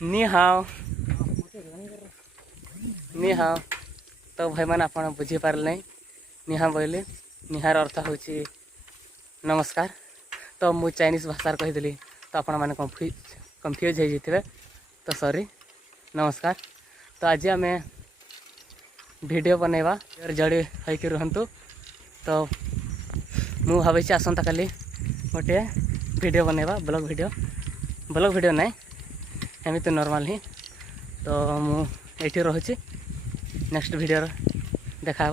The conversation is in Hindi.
नी हाओ नी हाओ। तो भाई मैंने आप बुझीपारे नहीं निहा बोले निहार अर्थ हूँ नमस्कार। तो मु चाइनीज भाषा कहीदेली तो आपण मैंने कन्फ्यूज हो जाते तो सॉरी नमस्कार। तो आज आम वीडियो बनैबा जड़ी होकर रुहतु। तो मु भाई आसंता काली गोटे वीडियो बनैबा ब्लॉग वीडियो नहीं एमती नॉर्मल ही। तो मु ये रोचे नेक्स्ट वीडियो देखा।